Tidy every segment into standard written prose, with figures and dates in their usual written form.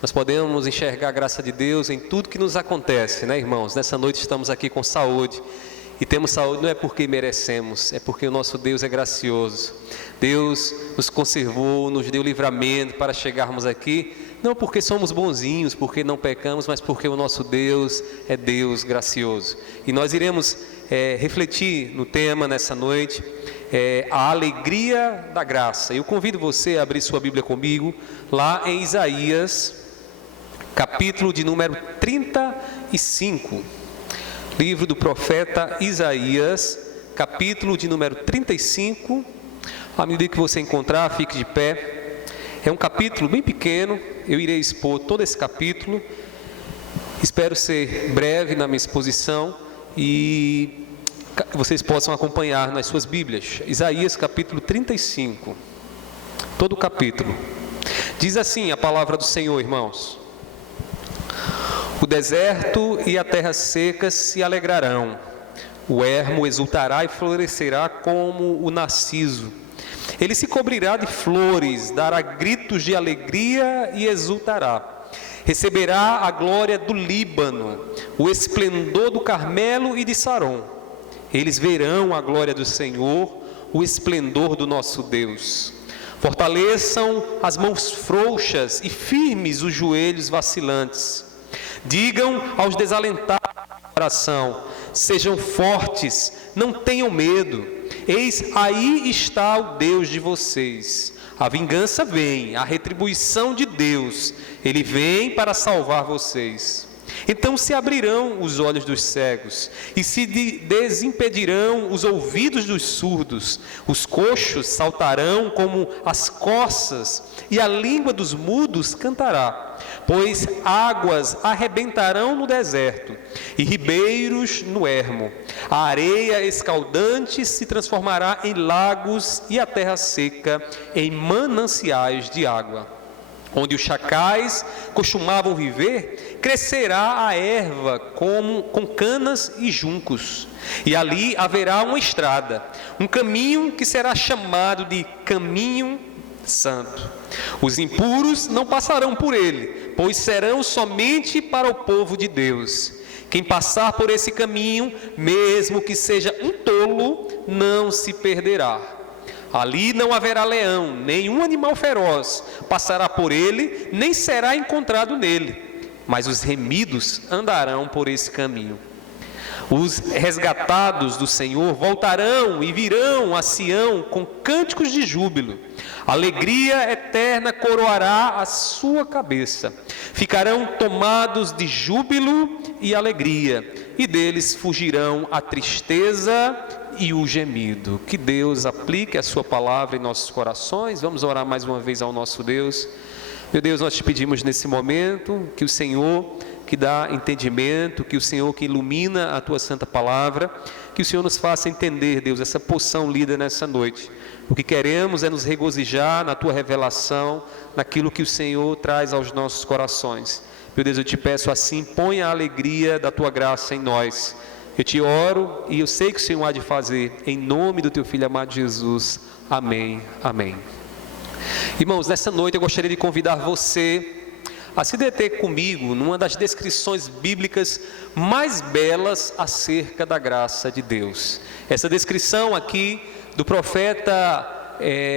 Nós podemos enxergar a graça de Deus em tudo que nos acontece, né, irmãos? Nessa noite estamos aqui com saúde. E temos saúde não é porque merecemos, é porque o nosso Deus é gracioso. Deus nos conservou, nos deu livramento para chegarmos aqui, não porque somos bonzinhos, porque não pecamos, mas porque o nosso Deus é Deus gracioso. E nós iremos refletir no tema nessa noite, a alegria da graça. Eu convido você a abrir sua Bíblia comigo, lá em Isaías, capítulo de número 35. Livro do profeta Isaías, capítulo de número 35. À medida que você encontrar, fique de pé. É um capítulo bem pequeno, eu irei expor todo esse capítulo. Espero ser breve na minha exposição e vocês possam acompanhar nas suas Bíblias. Isaías, capítulo 35. Todo o capítulo. Diz assim a palavra do Senhor, irmãos: o deserto e a terra seca se alegrarão, o ermo exultará e florescerá como o narciso. Ele se cobrirá de flores, dará gritos de alegria e exultará. Receberá a glória do Líbano, o esplendor do Carmelo e de Saron. Eles verão a glória do Senhor, o esplendor do nosso Deus. Fortaleçam as mãos frouxas e firmes os joelhos vacilantes. Digam aos desalentados de coração: sejam fortes, não tenham medo. Eis aí está o Deus de vocês. A vingança vem, a retribuição de Deus. Ele vem para salvar vocês. Então se abrirão os olhos dos cegos e se desimpedirão os ouvidos dos surdos. Os coxos saltarão como as corças e a língua dos mudos cantará. Pois águas arrebentarão no deserto e ribeiros no ermo. A areia escaldante se transformará em lagos e a terra seca em mananciais de água. Onde os chacais costumavam viver, crescerá a erva com canas e juncos. E ali haverá uma estrada, um caminho que será chamado de caminho santo. Os impuros não passarão por ele, pois serão somente para o povo de Deus. Quem passar por esse caminho, mesmo que seja um tolo, não se perderá. Ali não haverá leão, nenhum animal feroz passará por ele, nem será encontrado nele. Mas os remidos andarão por esse caminho. Os resgatados do Senhor voltarão e virão a Sião com cânticos de júbilo. Alegria eterna coroará a sua cabeça. Ficarão tomados de júbilo e alegria, e deles fugirão a tristeza e o gemido. Que Deus aplique a sua palavra em nossos corações. Vamos orar mais uma vez ao nosso Deus. Meu Deus, nós te pedimos nesse momento que o Senhor que dá entendimento, que o Senhor que ilumina a tua santa palavra, que o Senhor nos faça entender, Deus, essa porção lida nessa noite. O que queremos é nos regozijar na tua revelação, naquilo que o Senhor traz aos nossos corações. Meu Deus, eu te peço assim, põe a alegria da tua graça em nós. Eu te oro e eu sei que o Senhor há de fazer, em nome do teu Filho amado Jesus. Amém, amém. Irmãos, nessa noite eu gostaria de convidar você a se deter comigo numa das descrições bíblicas mais belas acerca da graça de Deus. Essa descrição aqui do profeta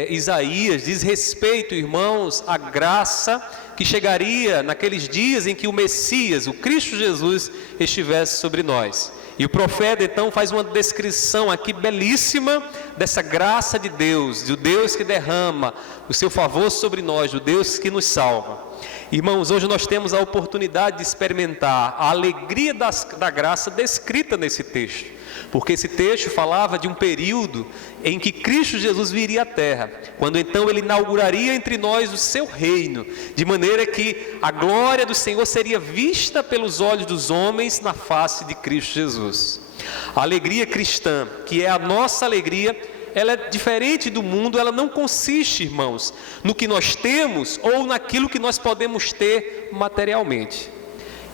Isaías diz respeito, irmãos, à graça que chegaria naqueles dias em que o Messias, o Cristo Jesus, estivesse sobre nós. E o profeta então faz uma descrição aqui belíssima dessa graça de Deus, do Deus que derrama o seu favor sobre nós, do Deus que nos salva. Irmãos, hoje nós temos a oportunidade de experimentar a alegria da graça descrita nesse texto, porque esse texto falava de um período em que Cristo Jesus viria à terra, quando então ele inauguraria entre nós o seu reino, de maneira que a glória do Senhor seria vista pelos olhos dos homens na face de Cristo Jesus. A alegria cristã, que é a nossa alegria, ela é diferente do mundo. Ela não consiste, irmãos, no que nós temos ou naquilo que nós podemos ter materialmente.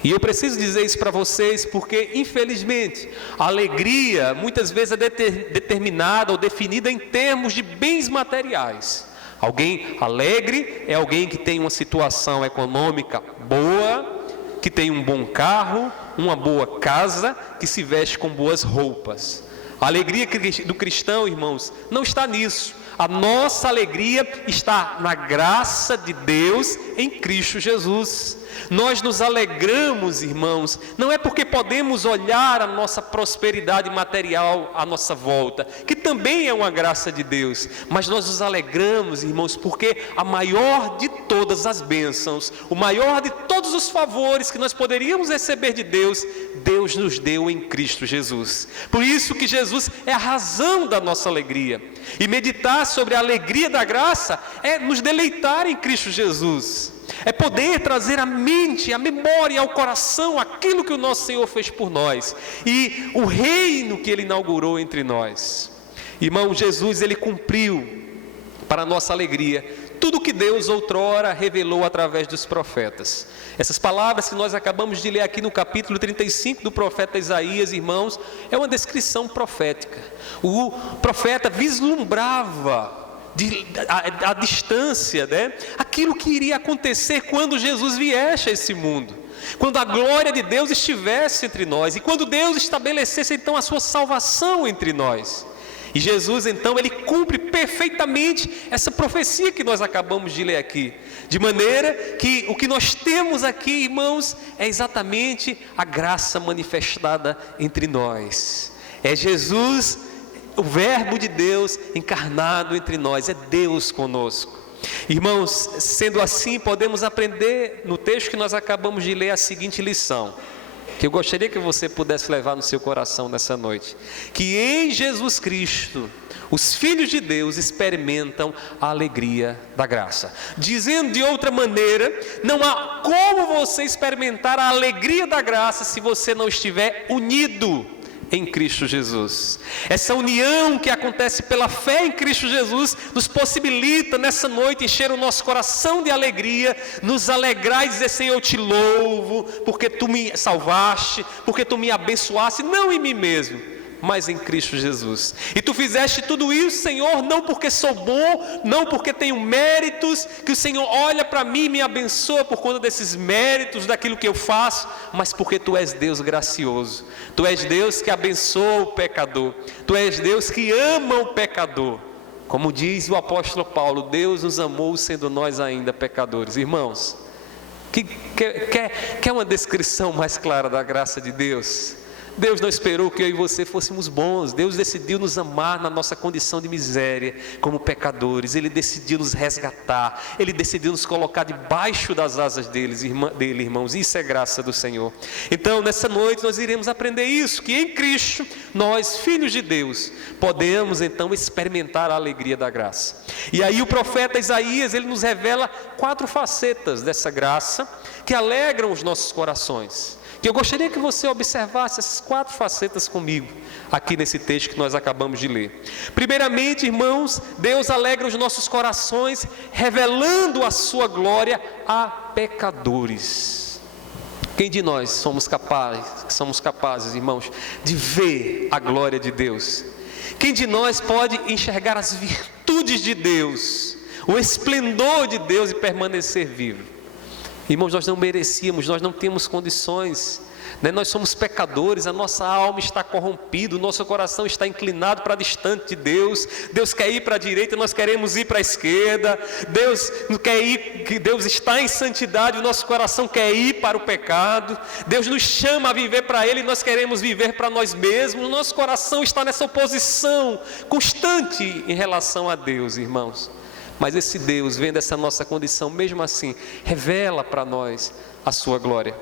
E eu preciso dizer isso para vocês porque, infelizmente, a alegria muitas vezes é determinada ou definida em termos de bens materiais. Alguém alegre é alguém que tem uma situação econômica boa, que tem um bom carro, uma boa casa, que se veste com boas roupas. A alegria do cristão, irmãos, não está nisso. A nossa alegria está na graça de Deus em Cristo Jesus. Nós nos alegramos, irmãos, não é porque podemos olhar a nossa prosperidade material à nossa volta, que também é uma graça de Deus, mas nós nos alegramos, irmãos, porque a maior de todas as bênçãos, o maior de todos os favores que nós poderíamos receber de Deus, Deus nos deu em Cristo Jesus. Por isso que Jesus é a razão da nossa alegria. E meditar sobre a alegria da graça é nos deleitar em Cristo Jesus. É poder trazer à mente, à memória, ao coração aquilo que o nosso Senhor fez por nós e o reino que Ele inaugurou entre nós. Irmão, Jesus, Ele cumpriu para a nossa alegria tudo que Deus outrora revelou através dos profetas. Essas palavras que nós acabamos de ler aqui no capítulo 35 do profeta Isaías, irmãos, é uma descrição profética. O profeta vislumbrava a distância, né? Aquilo que iria acontecer quando Jesus viesse a esse mundo, quando a glória de Deus estivesse entre nós e quando Deus estabelecesse então a sua salvação entre nós. E Jesus então, Ele cumpre perfeitamente essa profecia que nós acabamos de ler aqui, de maneira que o que nós temos aqui, irmãos, é exatamente a graça manifestada entre nós. É Jesus, o Verbo de Deus encarnado entre nós, é Deus conosco. Irmãos, sendo assim, podemos aprender no texto que nós acabamos de ler a seguinte lição, que eu gostaria que você pudesse levar no seu coração nessa noite: que em Jesus Cristo, os filhos de Deus experimentam a alegria da graça. Dizendo de outra maneira, não há como você experimentar a alegria da graça se você não estiver unido em Cristo Jesus. Essa união que acontece pela fé em Cristo Jesus nos possibilita nessa noite encher o nosso coração de alegria, nos alegrar e dizer: Senhor, eu te louvo porque tu me salvaste, porque tu me abençoaste, não em mim mesmo, mas em Cristo Jesus. E tu fizeste tudo isso, Senhor, não porque sou bom, não porque tenho méritos, que o Senhor olha para mim e me abençoa por conta desses méritos, daquilo que eu faço, mas porque tu és Deus gracioso. Tu és Deus que abençoa o pecador. Tu és Deus que ama o pecador. Como diz o apóstolo Paulo, Deus nos amou sendo nós ainda pecadores. Irmãos, quer uma descrição mais clara da graça de Deus? Deus não esperou que eu e você fôssemos bons. Deus decidiu nos amar na nossa condição de miséria, como pecadores. Ele decidiu nos resgatar. Ele decidiu nos colocar debaixo das asas dele, irmãos. Isso é graça do Senhor. Então, nessa noite, nós iremos aprender isso, que em Cristo, nós, filhos de Deus, podemos, então, experimentar a alegria da graça. E aí o profeta Isaías, ele nos revela 4 facetas dessa graça, que alegram os nossos corações. Que eu gostaria que você observasse essas 4 facetas comigo, aqui nesse texto que nós acabamos de ler. Primeiramente, irmãos, Deus alegra os nossos corações, revelando a sua glória a pecadores. Quem de nós somos capazes, irmãos, de ver a glória de Deus? Quem de nós pode enxergar as virtudes de Deus, o esplendor de Deus e permanecer vivo? Irmãos, nós não merecíamos, nós não temos condições, né? Nós somos pecadores, a nossa alma está corrompida, o nosso coração está inclinado para distante de Deus. Deus quer ir para a direita, nós queremos ir para a esquerda. Deus está em santidade, o nosso coração quer ir para o pecado. Deus nos chama a viver para Ele, nós queremos viver para nós mesmos. O nosso coração está nessa oposição constante em relação a Deus, irmãos. Mas esse Deus, vendo essa nossa condição, mesmo assim, revela para nós a sua glória.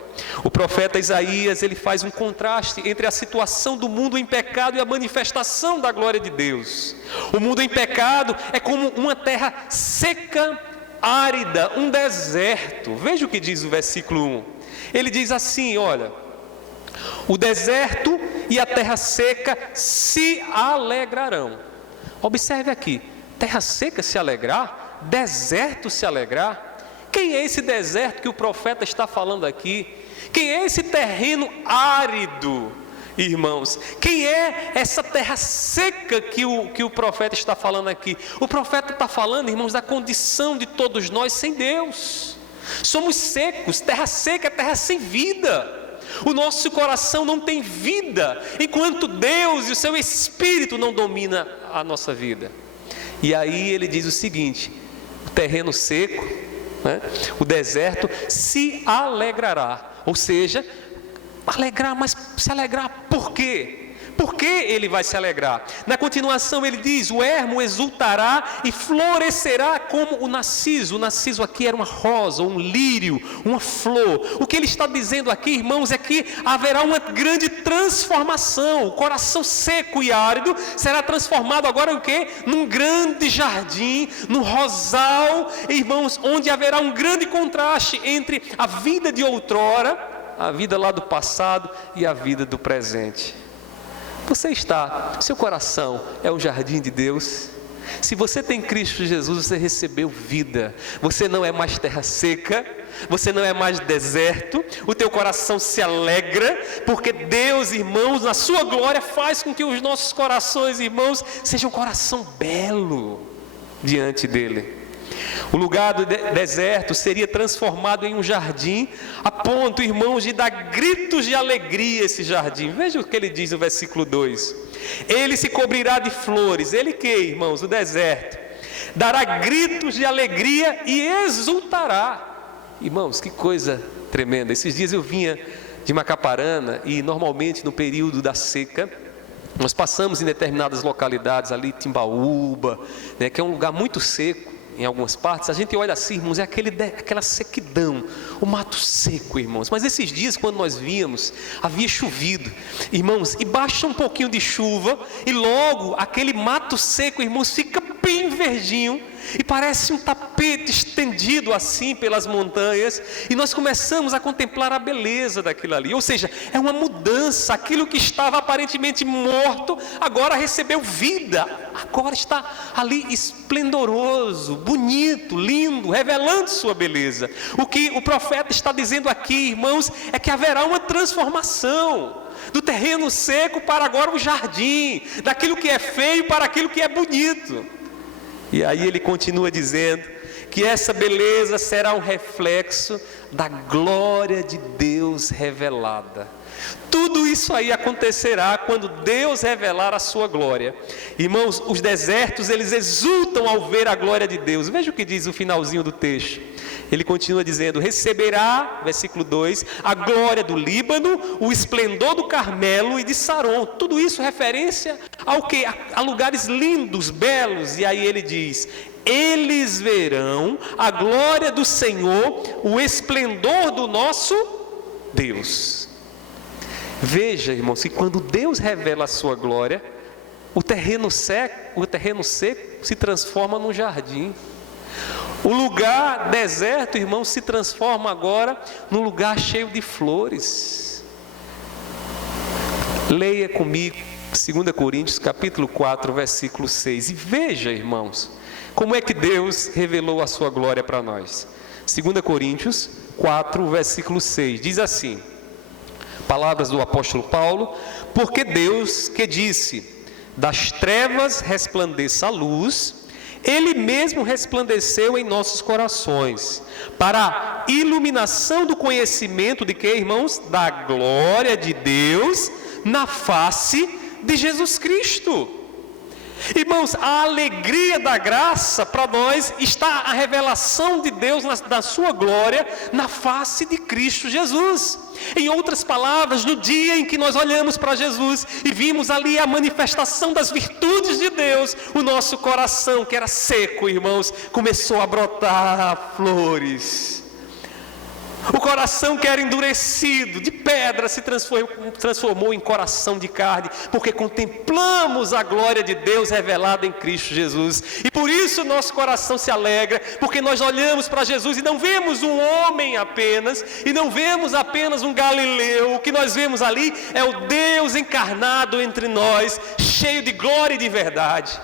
O profeta Isaías, ele faz um contraste entre a situação do mundo em pecado e a manifestação da glória de Deus. O mundo em pecado é como uma terra seca, árida, um deserto. Veja o que diz o versículo 1. Ele diz assim, olha: o deserto e a terra seca se alegrarão. Observe aqui. Terra seca se alegrar? Deserto se alegrar? Quem é esse deserto que o profeta está falando aqui? Quem é esse terreno árido Irmãos, quem é essa terra seca que o profeta está falando aqui? O profeta está falando, irmãos, da condição de todos nós sem Deus. Somos secos, terra seca é terra sem vida. O nosso coração não tem vida enquanto Deus e o seu Espírito não domina a nossa vida. E aí ele diz o seguinte: o terreno seco, né, o deserto se alegrará. Ou seja, alegrar, mas se alegrar por quê? Por que ele vai se alegrar? Na continuação ele diz: o ermo exultará e florescerá como o narciso. O narciso aqui era uma rosa, um lírio, uma flor. O que ele está dizendo aqui, irmãos, é que haverá uma grande transformação. O coração seco e árido será transformado agora em quê? Num grande jardim, num rosal, irmãos, onde haverá um grande contraste entre a vida de outrora, a vida lá do passado, e a vida do presente. Seu coração é um jardim de Deus. Se você tem Cristo Jesus, você recebeu vida. Você não é mais terra seca, você não é mais deserto. O teu coração se alegra, porque Deus, irmãos, na sua glória faz com que os nossos corações, irmãos, sejam um coração belo diante dele. O lugar do deserto seria transformado em um jardim, a ponto, irmãos, de dar gritos de alegria esse jardim. Veja o que ele diz no versículo 2: ele se cobrirá de flores. Ele que, irmãos? O deserto. Dará gritos de alegria e exultará. Irmãos, que coisa tremenda. Esses dias eu vinha de Macaparana e normalmente no período da seca nós passamos em determinadas localidades ali, Timbaúba, né, que é um lugar muito seco. Em algumas partes, a gente olha assim, irmãos, é aquela sequidão, o mato seco, irmãos. Mas esses dias, quando nós víamos, havia chovido, irmãos, e baixa um pouquinho de chuva, e logo aquele mato seco, irmãos, fica bem verdinho, e parece um tapete estendido assim pelas montanhas, e nós começamos a contemplar a beleza daquilo ali. Ou seja, é uma mudança. Aquilo que estava aparentemente morto, agora recebeu vida, agora está ali esplendoroso, bonito, lindo, revelando sua beleza. O que o profeta está dizendo aqui, irmãos, é que haverá uma transformação do terreno seco para agora o jardim, daquilo que é feio para aquilo que é bonito. E aí ele continua dizendo que essa beleza será um reflexo da glória de Deus revelada. Tudo isso aí acontecerá quando Deus revelar a sua glória. Irmãos, os desertos, eles exultam ao ver a glória de Deus. Veja o que diz o finalzinho do texto. Ele continua dizendo: receberá, versículo 2, a glória do Líbano, o esplendor do Carmelo e de Saron. Tudo isso referência ao quê? A lugares lindos, belos. E aí ele diz: eles verão a glória do Senhor, o esplendor do nosso Deus. Veja, irmãos, que quando Deus revela a sua glória, o terreno seco se transforma num jardim. O lugar deserto, irmãos, se transforma agora num lugar cheio de flores. Leia comigo 2 Coríntios capítulo 4, versículo 6. E veja, irmãos, como é que Deus revelou a sua glória para nós. 2 Coríntios 4, versículo 6. Diz assim, palavras do apóstolo Paulo: porque Deus que disse, das trevas resplandeça a luz, Ele mesmo resplandeceu em nossos corações, para a iluminação do conhecimento de que, irmãos? Da glória de Deus na face de Jesus Cristo. Irmãos, a alegria da graça para nós está a revelação de Deus da sua glória na face de Cristo Jesus. Em outras palavras, no dia em que nós olhamos para Jesus e vimos ali a manifestação das virtudes de Deus, o nosso coração, que era seco, irmãos, começou a brotar flores. O coração que era endurecido, de pedra, se transformou em coração de carne, porque contemplamos a glória de Deus revelada em Cristo Jesus. E por isso nosso coração se alegra, porque nós olhamos para Jesus e não vemos um homem apenas, e não vemos apenas um galileu. O que nós vemos ali é o Deus encarnado entre nós, cheio de glória e de verdade.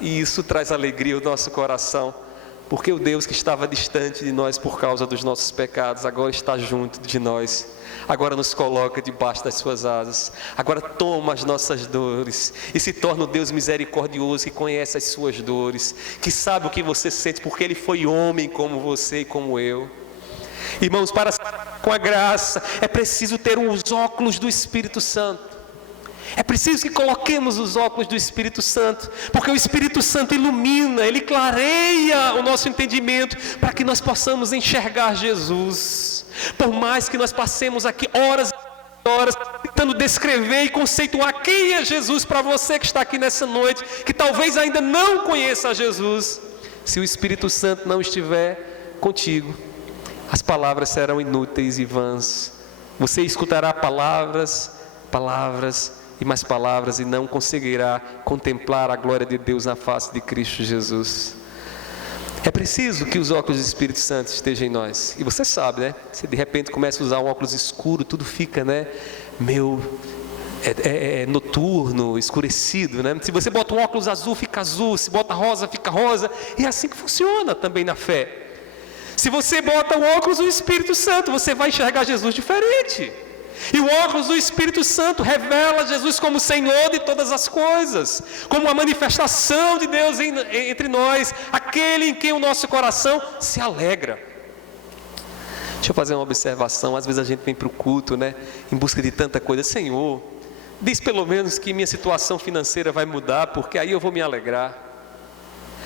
E isso traz alegria ao nosso coração. porque o Deus que estava distante de nós por causa dos nossos pecados, agora está junto de nós, agora nos coloca debaixo das suas asas, agora toma as nossas dores e se torna o Deus misericordioso que conhece as suas dores, que sabe o que você sente, porque Ele foi homem como você e como eu. Irmãos, para com a graça é preciso ter os óculos do Espírito Santo. É preciso que coloquemos os óculos do Espírito Santo, porque o Espírito Santo ilumina, ele clareia o nosso entendimento, para que nós possamos enxergar Jesus. Por mais que nós passemos aqui horas e horas tentando descrever e conceituar quem é Jesus para você que está aqui nessa noite, que talvez ainda não conheça Jesus, se o Espírito Santo não estiver contigo, as palavras serão inúteis e vãs. Você escutará palavras e mais palavras e não conseguirá contemplar a glória de Deus na face de Cristo Jesus. É preciso que os óculos do Espírito Santo estejam em nós. E você sabe, né? Se de repente começa a usar um óculos escuro, tudo fica, né? Meio noturno, escurecido, né? Se você bota um óculos azul, fica azul. Se bota rosa, fica rosa. E é assim que funciona também na fé. Se você bota o óculos do Espírito Santo, você vai enxergar Jesus diferente. E o óculos do Espírito Santo revela Jesus como Senhor de todas as coisas, como a manifestação de Deus entre nós, aquele em quem o nosso coração se alegra. Deixa eu fazer uma observação. Às vezes a gente vem para o culto, né, em busca de tanta coisa. Senhor, diz pelo menos que minha situação financeira vai mudar, porque aí eu vou me alegrar.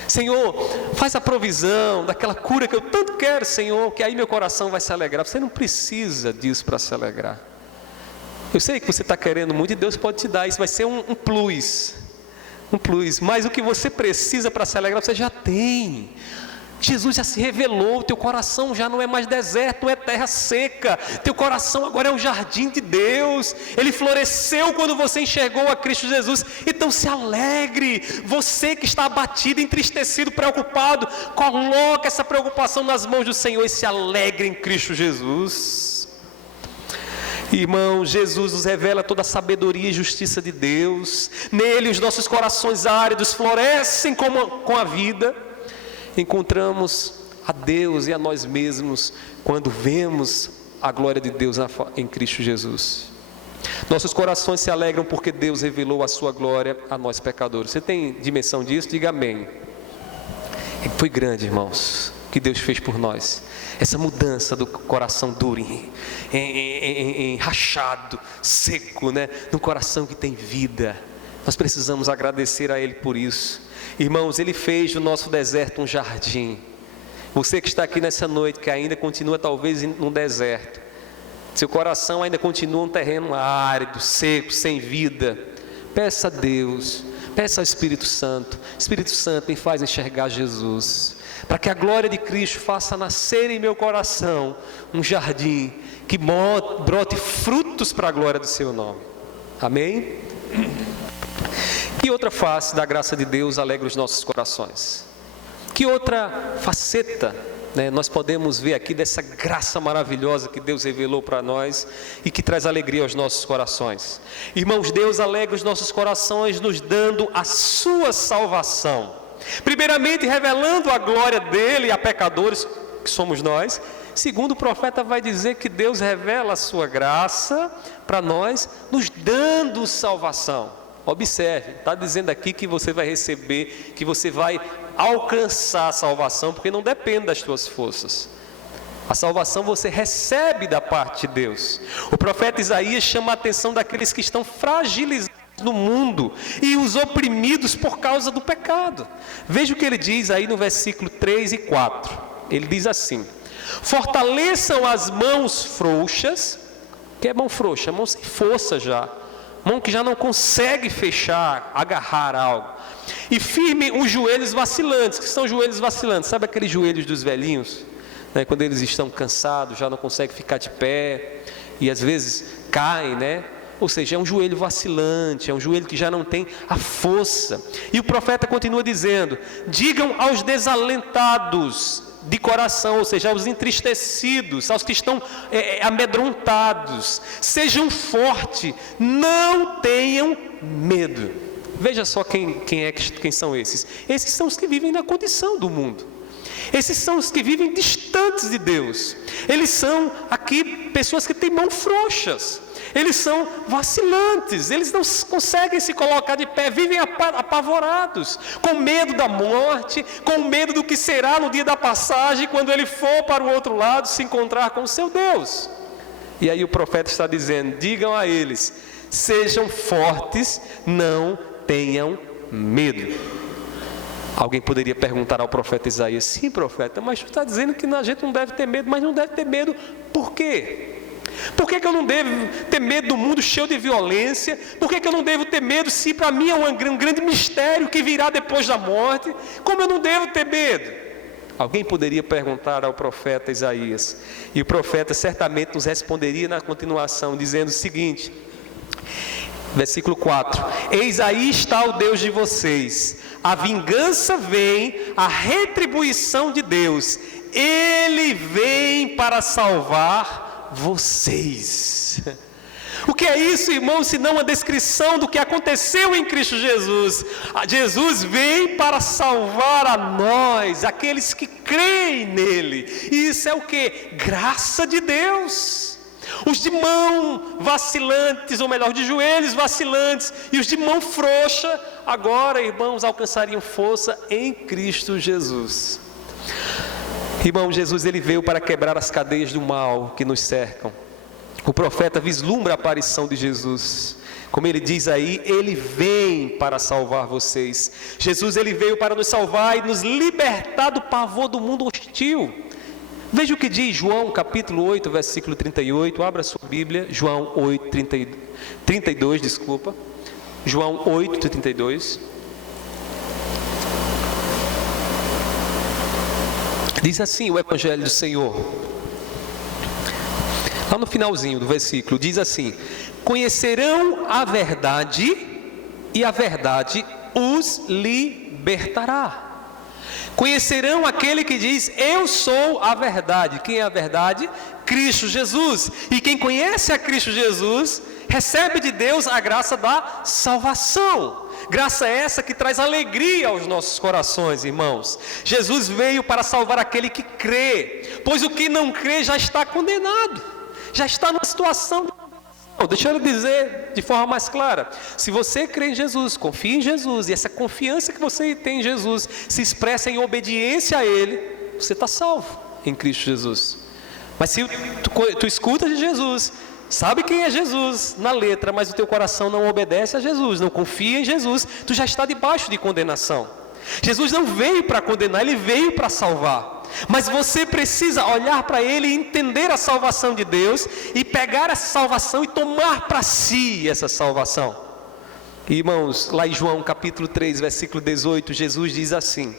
Senhor, faz a provisão daquela cura que eu tanto quero, Senhor, que aí meu coração vai se alegrar. Você não precisa disso para se alegrar. Eu sei que você está querendo muito e Deus pode te dar. Isso vai ser um plus. Mas o que você precisa para se alegrar, você já tem. Jesus já se revelou. Teu coração já não é mais deserto, não é terra seca. Teu coração agora é um jardim de Deus. Ele floresceu quando você enxergou a Cristo Jesus. Então se alegre. Você que está abatido, entristecido, preocupado, coloque essa preocupação nas mãos do Senhor e se alegre em Cristo Jesus. Irmão, Jesus nos revela toda a sabedoria e justiça de Deus. Nele os nossos corações áridos florescem com a vida. Encontramos a Deus e a nós mesmos quando vemos a glória de Deus em Cristo Jesus. Nossos corações se alegram porque Deus revelou a sua glória a nós pecadores. Você tem dimensão disso? Diga amém. Foi grande, irmãos, o que Deus fez por nós. Essa mudança do coração duro, rachado, seco, né? Num coração que tem vida. Nós precisamos agradecer a Ele por isso. Irmãos, Ele fez do nosso deserto um jardim. Você que está aqui nessa noite, que ainda continua talvez num deserto, seu coração ainda continua um terreno árido, seco, sem vida, peça a Deus, peça ao Espírito Santo. Espírito Santo, me faz enxergar Jesus, para que a glória de Cristo faça nascer em meu coração um jardim que brote frutos para a glória do seu nome. Amém? Que outra face da graça de Deus alegra os nossos corações? Que outra faceta, né, nós podemos ver aqui dessa graça maravilhosa que Deus revelou para nós e que traz alegria aos nossos corações? Irmãos, Deus alegra os nossos corações nos dando a sua salvação. Primeiramente revelando a glória dele a pecadores, que somos nós. Segundo, o profeta vai dizer que Deus revela a sua graça para nós, nos dando salvação. Observe, está dizendo aqui que você vai receber, que você vai alcançar a salvação, porque não depende das tuas forças. A salvação você recebe da parte de Deus. O profeta Isaías chama a atenção daqueles que estão fragilizados no mundo e os oprimidos por causa do pecado. Veja o que ele diz aí no versículo 3 e 4. Ele diz assim: fortaleçam as mãos frouxas. O que é mão frouxa? Mão sem força já. Mão que já não consegue fechar, agarrar algo. E firme os joelhos vacilantes. Que são joelhos vacilantes? Sabe aqueles joelhos dos velhinhos? Né? Quando eles estão cansados, já não conseguem ficar de pé. E às vezes caem, né? Ou seja, é um joelho vacilante, é um joelho que já não tem a força. E o profeta continua dizendo: digam aos desalentados de coração, ou seja, aos entristecidos, aos que estão amedrontados, sejam fortes, não tenham medo. Veja só quem são esses. Esses são os que vivem na condição do mundo. Esses são os que vivem distantes de Deus. Eles são aqui pessoas que têm mãos frouxas. Eles são vacilantes, eles não conseguem se colocar de pé, vivem apavorados, com medo da morte, com medo do que será no dia da passagem, quando ele for para o outro lado se encontrar com o seu Deus. E aí o profeta está dizendo: digam a eles, sejam fortes, não tenham medo. Alguém poderia perguntar ao profeta Isaías: sim, profeta, mas tu está dizendo que a gente não deve ter medo, mas não deve ter medo por quê? Por que eu não devo ter medo do mundo cheio de violência? Por que eu não devo ter medo se para mim é um grande mistério que virá depois da morte? Como eu não devo ter medo? Alguém poderia perguntar ao profeta Isaías, e o profeta certamente nos responderia na continuação, dizendo o seguinte, versículo 4: eis aí está o Deus de vocês, a vingança vem, a retribuição de Deus, Ele vem para salvar vocês. O que é isso, irmãos, senão uma descrição do que aconteceu em Cristo Jesus? Jesus vem para salvar a nós, aqueles que creem nele. E isso é o que? Graça de Deus. Os de mão vacilantes, ou melhor, de joelhos vacilantes, e os de mão frouxa, agora, irmãos, alcançariam força em Cristo Jesus. Irmão, Jesus, ele veio para quebrar as cadeias do mal que nos cercam. O profeta vislumbra a aparição de Jesus. Como ele diz aí, ele vem para salvar vocês. Jesus, ele veio para nos salvar e nos libertar do pavor do mundo hostil. Veja o que diz João capítulo 8, versículo 38. Abra sua Bíblia, João 8, 32, desculpa. João 8, 32. Diz assim o Evangelho do Senhor, lá no finalzinho do versículo, diz assim: conhecerão a verdade, e a verdade os libertará. Conhecerão aquele que diz: eu sou a verdade. Quem é a verdade? Cristo Jesus. E quem conhece a Cristo Jesus, recebe de Deus a graça da salvação. Graça essa que traz alegria aos nossos corações, irmãos. Jesus veio para salvar aquele que crê, pois o que não crê já está condenado, já está numa situação de condenação. Deixa eu lhe dizer de forma mais clara: se você crê em Jesus, confia em Jesus, e essa confiança que você tem em Jesus se expressa em obediência a Ele, você está salvo em Cristo Jesus. Mas se tu escutas de Jesus, sabe quem é Jesus na letra, mas o teu coração não obedece a Jesus, não confia em Jesus, tu já está debaixo de condenação. Jesus não veio para condenar, Ele veio para salvar. Mas você precisa olhar para Ele e entender a salvação de Deus, e pegar essa salvação e tomar para si essa salvação. Irmãos, lá em João capítulo 3, versículo 18, Jesus diz assim: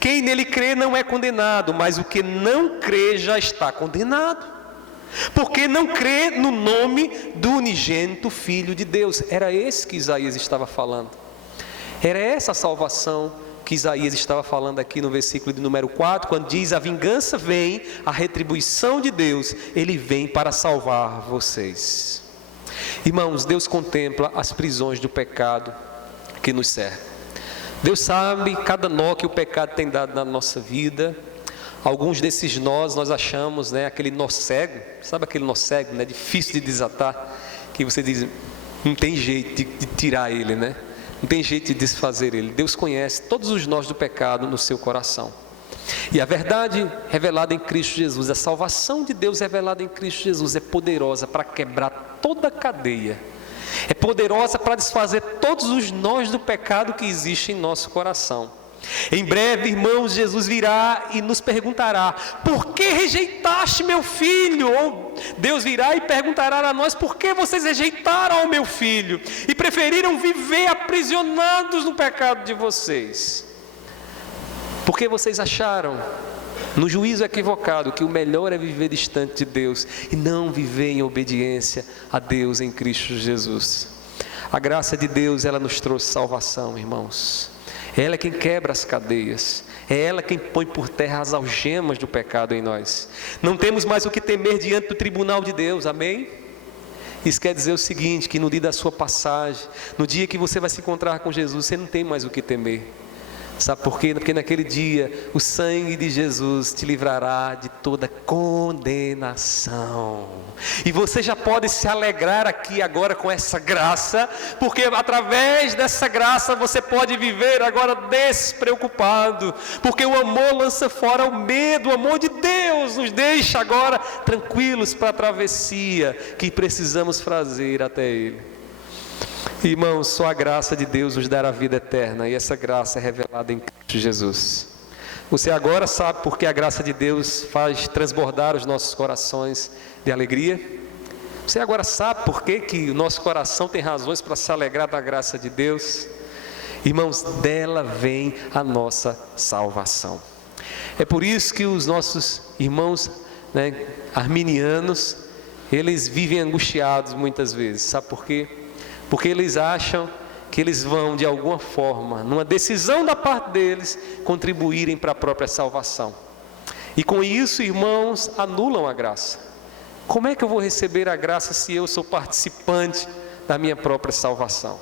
quem nele crê não é condenado, mas o que não crê já está condenado, porque não crê no nome do unigênito Filho de Deus. Era esse que Isaías estava falando. Era essa a salvação que Isaías estava falando aqui no versículo de número 4, quando diz: a vingança vem, a retribuição de Deus, Ele vem para salvar vocês. Irmãos, Deus contempla as prisões do pecado que nos cercam. Deus sabe cada nó que o pecado tem dado na nossa vida. Alguns desses nós achamos, aquele nó cego, sabe aquele nó cego, difícil de desatar, que você diz, não tem jeito de tirar ele, não tem jeito de desfazer ele. Deus conhece todos os nós do pecado no seu coração. E a verdade revelada em Cristo Jesus, a salvação de Deus revelada em Cristo Jesus é poderosa para quebrar toda a cadeia. É poderosa para desfazer todos os nós do pecado que existe em nosso coração. Em breve, irmãos, Jesus virá e nos perguntará: por que rejeitaste meu filho? Ou Deus virá e perguntará a nós: por que vocês rejeitaram o meu filho e preferiram viver aprisionados no pecado de vocês? Porque vocês acharam, no juízo equivocado, que o melhor é viver distante de Deus e não viver em obediência a Deus em Cristo Jesus. A graça de Deus, ela nos trouxe salvação, irmãos. Ela é quem quebra as cadeias, é ela quem põe por terra as algemas do pecado em nós. Não temos mais o que temer diante do tribunal de Deus, amém? Isso quer dizer o seguinte, que no dia da sua passagem, no dia que você vai se encontrar com Jesus, você não tem mais o que temer. Sabe por quê? Porque naquele dia o sangue de Jesus te livrará de toda condenação. E você já pode se alegrar aqui agora com essa graça, porque através dessa graça você pode viver agora despreocupado, porque o amor lança fora o medo. O amor de Deus nos deixa agora tranquilos para a travessia que precisamos fazer até Ele. Irmãos, só a graça de Deus nos dará a vida eterna, e essa graça é revelada em Cristo Jesus. Você agora sabe por que a graça de Deus faz transbordar os nossos corações de alegria? Você agora sabe por que o nosso coração tem razões para se alegrar da graça de Deus? Irmãos, dela vem a nossa salvação. É por isso que os nossos irmãos, arminianos, eles vivem angustiados muitas vezes. Sabe por quê? Porque eles acham que eles vão, de alguma forma, numa decisão da parte deles, contribuírem para a própria salvação. E com isso, irmãos, anulam a graça. Como é que eu vou receber a graça se eu sou participante da minha própria salvação?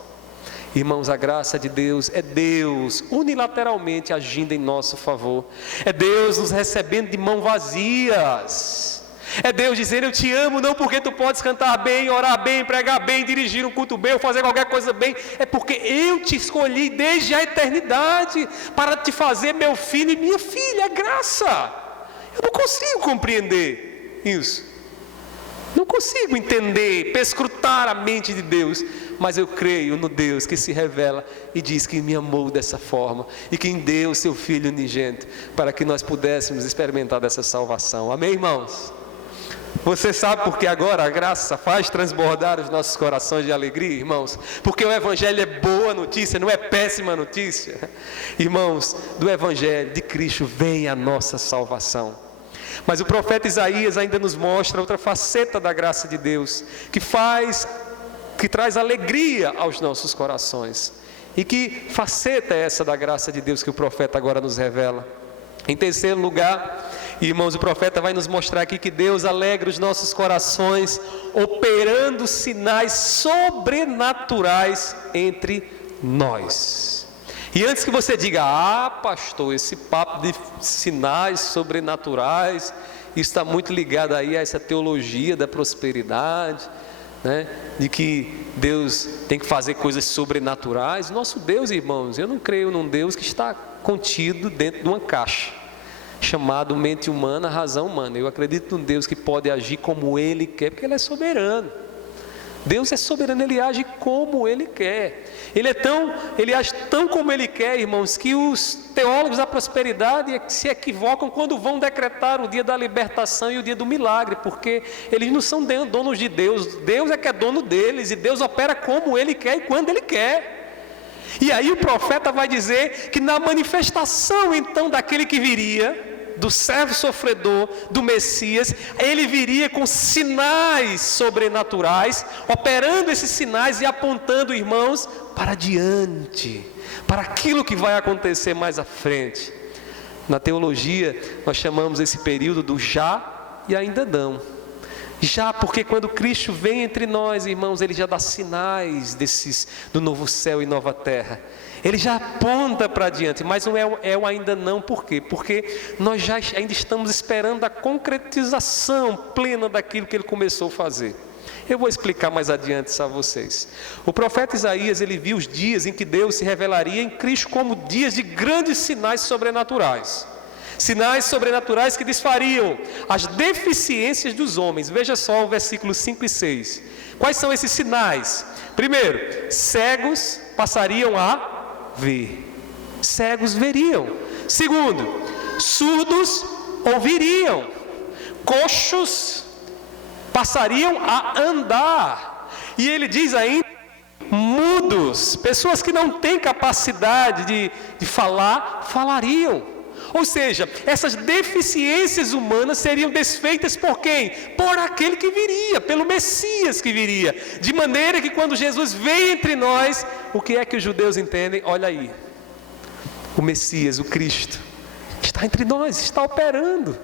Irmãos, a graça de Deus é Deus unilateralmente agindo em nosso favor. É Deus nos recebendo de mãos vazias. É Deus dizendo: eu te amo, não porque tu podes cantar bem, orar bem, pregar bem, dirigir um culto bem, ou fazer qualquer coisa bem. É porque eu te escolhi desde a eternidade para te fazer meu filho e minha filha. É graça. Eu não consigo compreender isso. Não consigo entender, perscrutar a mente de Deus. Mas eu creio no Deus que se revela e diz que me amou dessa forma, e que deu o seu Filho unigênito para que nós pudéssemos experimentar dessa salvação. Amém, irmãos? Você sabe por que agora a graça faz transbordar os nossos corações de alegria, irmãos? Porque o Evangelho é boa notícia, não é péssima notícia. Irmãos, do Evangelho de Cristo vem a nossa salvação. Mas o profeta Isaías ainda nos mostra outra faceta da graça de Deus, que traz alegria aos nossos corações. E que faceta é essa da graça de Deus que o profeta agora nos revela? Em terceiro lugar, irmãos, o profeta vai nos mostrar aqui que Deus alegra os nossos corações, operando sinais sobrenaturais entre nós. E antes que você diga: pastor, esse papo de sinais sobrenaturais, isso está muito ligado aí a essa teologia da prosperidade, de que Deus tem que fazer coisas sobrenaturais. Nosso Deus, irmãos, eu não creio num Deus que está contido dentro de uma caixa, chamado mente humana, razão humana. Eu acredito num Deus que pode agir como Ele quer, porque Ele é soberano. Deus é soberano, Ele age como Ele quer. Ele age tão como Ele quer, irmãos, que os teólogos da prosperidade se equivocam quando vão decretar o dia da libertação e o dia do milagre, porque eles não são donos de Deus. Deus é que é dono deles, e Deus opera como Ele quer e quando Ele quer. E aí o profeta vai dizer que na manifestação então daquele que viria, do servo sofredor, do Messias, ele viria com sinais sobrenaturais, operando esses sinais e apontando, irmãos, para diante, para aquilo que vai acontecer mais à frente. Na teologia, nós chamamos esse período do já e ainda não. Já porque quando Cristo vem entre nós, irmãos, Ele já dá sinais do novo céu e nova terra. Ele já aponta para diante, mas não é o ainda não. Por quê? Porque nós já ainda estamos esperando a concretização plena daquilo que Ele começou a fazer. Eu vou explicar mais adiante isso a vocês. O profeta Isaías, ele viu os dias em que Deus se revelaria em Cristo como dias de grandes sinais sobrenaturais. Sinais sobrenaturais que desfariam as deficiências dos homens. Veja só o versículo 5 e 6. Quais são esses sinais? Primeiro, cegos passariam a ver. Cegos veriam. Segundo, surdos ouviriam. Coxos passariam a andar. E ele diz ainda, mudos, pessoas que não têm capacidade de falar, falariam. Ou seja, essas deficiências humanas seriam desfeitas por quem? Por aquele que viria, pelo Messias que viria. De maneira que quando Jesus vem entre nós, o que é que os judeus entendem? Olha aí, o Messias, o Cristo, está entre nós, está operando.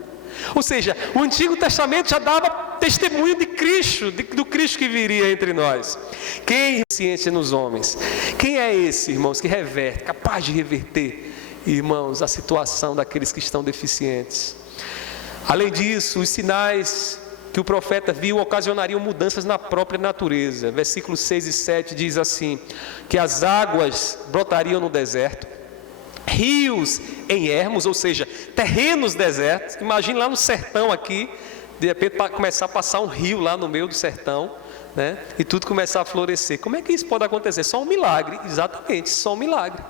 Ou seja, o Antigo Testamento já dava testemunho de Cristo, do Cristo que viria entre nós. Quem é ciência nos homens? Quem é esse, irmãos, que reverte, capaz de reverter? irmãos, a situação daqueles que estão deficientes. Além disso, os sinais que o profeta viu ocasionariam mudanças na própria natureza. Versículos 6 e 7 diz assim, que as águas brotariam no deserto, rios em ermos, ou seja, terrenos desertos. Imagine lá no sertão aqui, de repente começar a passar um rio lá no meio do sertão, né? E tudo começar a florescer. Como é que isso pode acontecer? Só um milagre, exatamente, só um milagre.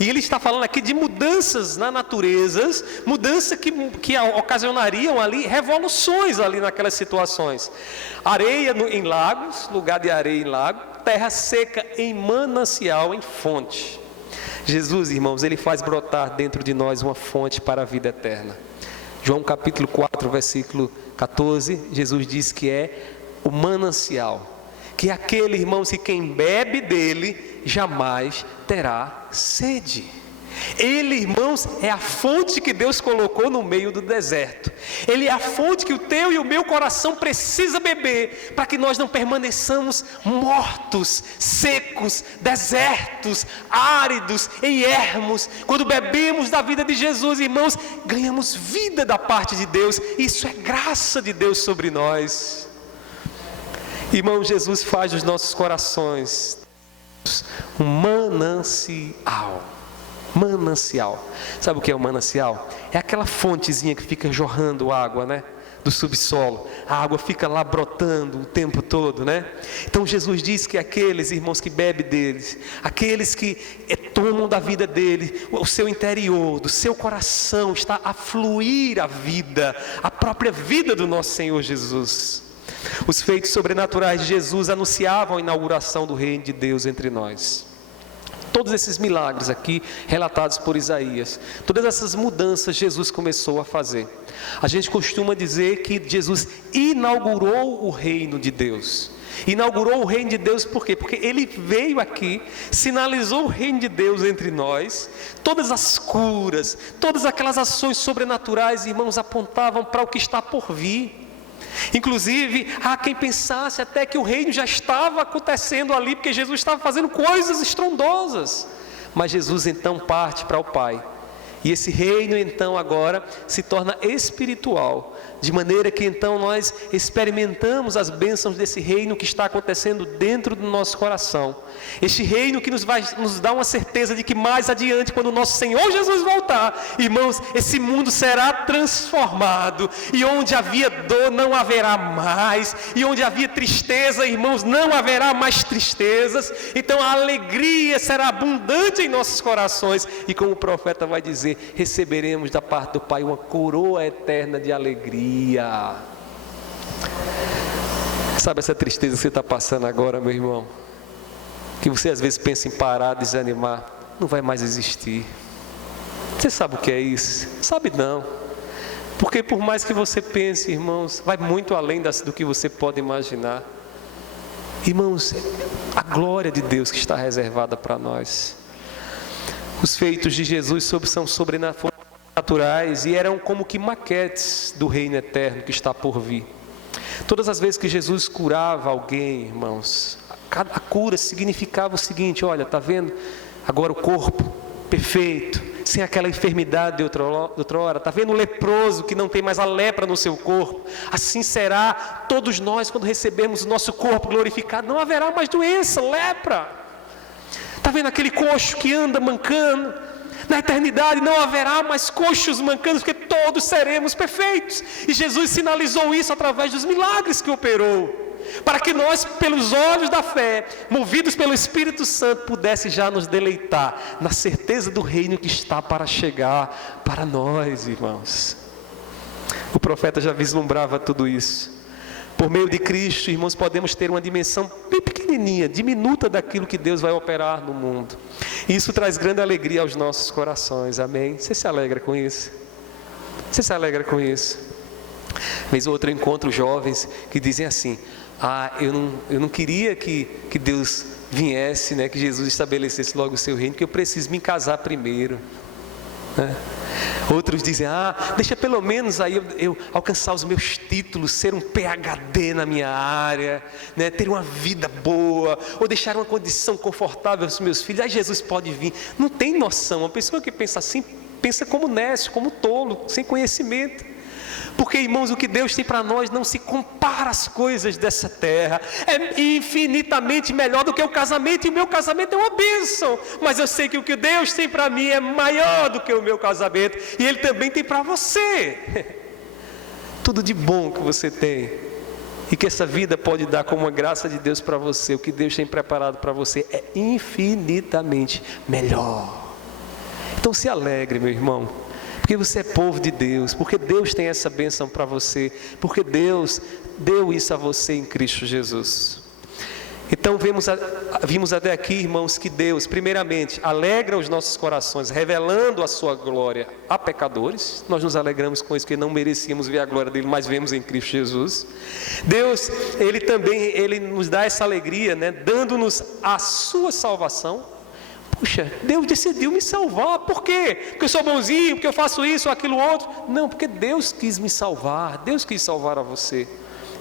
E ele está falando aqui de mudanças na natureza, mudanças que ocasionariam ali revoluções ali naquelas situações. Areia em lagos, lugar de areia em lago, terra seca em manancial, em fonte. Jesus, irmãos, ele faz brotar dentro de nós uma fonte para a vida eterna. João capítulo 4, versículo 14, Jesus diz que é o manancial, que é aquele, irmãos, que quem bebe dele jamais terá sede. Ele, irmãos, é a fonte que Deus colocou no meio do deserto. Ele é a fonte que o teu e o meu coração precisa beber, para que nós não permaneçamos mortos, secos, desertos, áridos, em ermos. Quando bebemos da vida de Jesus, irmãos, ganhamos vida da parte de Deus. Isso é graça de Deus sobre nós. Irmão, Jesus faz dos nossos corações um manancial. Manancial. Sabe o que é um manancial? É aquela fontezinha que fica jorrando água, né? Do subsolo. A água fica lá brotando o tempo todo, né? Então Jesus diz que aqueles, irmãos, que bebem deles, aqueles que tomam da vida dele, o seu interior, do seu coração está a fluir a vida, a própria vida do nosso Senhor Jesus. Os feitos sobrenaturais de Jesus anunciavam a inauguração do reino de Deus entre nós. Todos esses milagres aqui relatados por Isaías, todas essas mudanças Jesus começou a fazer. A gente costuma dizer que Jesus inaugurou o reino de Deus. Inaugurou o reino de Deus por quê? Porque ele veio aqui, sinalizou o reino de Deus entre nós. Todas as curas, todas aquelas ações sobrenaturais, irmãos, apontavam para o que está por vir. Inclusive, há quem pensasse até que o reino já estava acontecendo ali, porque Jesus estava fazendo coisas estrondosas. Mas Jesus então parte para o Pai. E esse reino então agora se torna espiritual, de maneira que então nós experimentamos as bênçãos desse reino que está acontecendo dentro do nosso coração. Este reino que nos dá uma certeza de que mais adiante, quando o nosso Senhor Jesus voltar, irmãos, esse mundo será transformado, e onde havia dor não haverá mais, e onde havia tristeza, irmãos, não haverá mais tristezas. Então a alegria será abundante em nossos corações, e como o profeta vai dizer, receberemos da parte do Pai uma coroa eterna de alegria. Sabe essa tristeza que você está passando agora, meu irmão? Que você às vezes pensa em parar, desanimar, não vai mais existir. Você sabe o que é isso? Sabe não. Porque por mais que você pense, irmãos, vai muito além do que você pode imaginar. Irmãos, a glória de Deus que está reservada para nós. Os feitos de Jesus são sobrenaturais e eram como que maquetes do reino eterno que está por vir. Todas as vezes que Jesus curava alguém, irmãos, a cura significava o seguinte: olha, está vendo? Agora o corpo perfeito, sem aquela enfermidade de outra hora. Está vendo o leproso que não tem mais a lepra no seu corpo? Assim será todos nós quando recebermos o nosso corpo glorificado. Não haverá mais doença, lepra. Está vendo aquele coxo que anda mancando? Na eternidade não haverá mais coxos mancando, porque todos seremos perfeitos. E Jesus sinalizou isso através dos milagres que operou, para que nós, pelos olhos da fé, movidos pelo Espírito Santo, pudesse já nos deleitar na certeza do reino que está para chegar para nós, irmãos. O profeta já vislumbrava tudo isso. Por meio de Cristo, irmãos, podemos ter uma dimensão bem pequenininha, diminuta daquilo que Deus vai operar no mundo. E isso traz grande alegria aos nossos corações, amém? Você se alegra com isso? Você se alegra com isso? Vez ou outra eu encontro jovens que dizem assim: eu não queria que Deus viesse, né, que Jesus estabelecesse logo o seu reino, porque eu preciso me casar primeiro, né? Outros dizem, deixa pelo menos aí eu alcançar os meus títulos, ser um PhD na minha área, né? Ter uma vida boa, ou deixar uma condição confortável aos meus filhos, aí Jesus pode vir. Não tem noção, uma pessoa que pensa assim, pensa como nécio, como tolo, sem conhecimento. Porque, irmãos, o que Deus tem para nós não se compara às coisas dessa terra. É infinitamente melhor do que o casamento, e o meu casamento é uma bênção. Mas eu sei que o que Deus tem para mim é maior do que o meu casamento, e Ele também tem para você. Tudo de bom que você tem, e que essa vida pode dar como uma graça de Deus para você, o que Deus tem preparado para você é infinitamente melhor. Então se alegre, meu irmão, porque você é povo de Deus, porque Deus tem essa bênção para você, porque Deus deu isso a você em Cristo Jesus. Então vimos até aqui, irmãos, que Deus primeiramente alegra os nossos corações, revelando a sua glória a pecadores. Nós nos alegramos com isso, porque não merecíamos ver a glória dele, mas vemos em Cristo Jesus. Deus, Ele nos dá essa alegria, né, dando-nos a sua salvação. Puxa, Deus decidiu me salvar, por quê? Porque eu sou bonzinho, porque eu faço isso ou aquilo outro? Não, porque Deus quis me salvar, Deus quis salvar a você.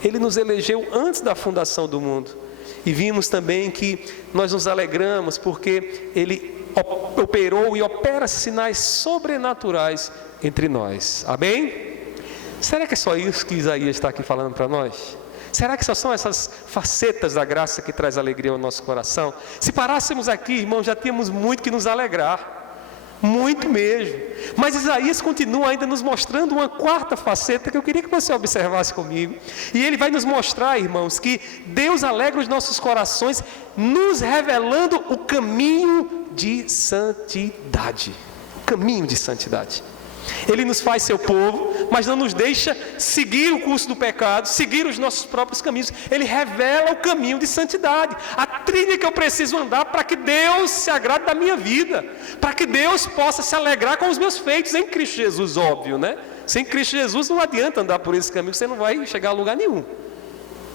Ele nos elegeu antes da fundação do mundo. E vimos também que nós nos alegramos porque Ele operou e opera sinais sobrenaturais entre nós. Amém? Será que é só isso que Isaías está aqui falando para nós? Será que só são essas facetas da graça que traz alegria ao nosso coração? Se parássemos aqui, irmão, já tínhamos muito que nos alegrar. Muito mesmo. Mas Isaías continua ainda nos mostrando uma quarta faceta que eu queria que você observasse comigo. E ele vai nos mostrar, irmãos, que Deus alegra os nossos corações, nos revelando o caminho de santidade. O caminho de santidade. Ele nos faz seu povo, mas não nos deixa seguir o curso do pecado, seguir os nossos próprios caminhos. Ele revela o caminho de santidade, a trilha que eu preciso andar para que Deus se agrade da minha vida, para que Deus possa se alegrar com os meus feitos em Cristo Jesus, óbvio, né? Sem Cristo Jesus não adianta andar por esse caminho, você não vai chegar a lugar nenhum,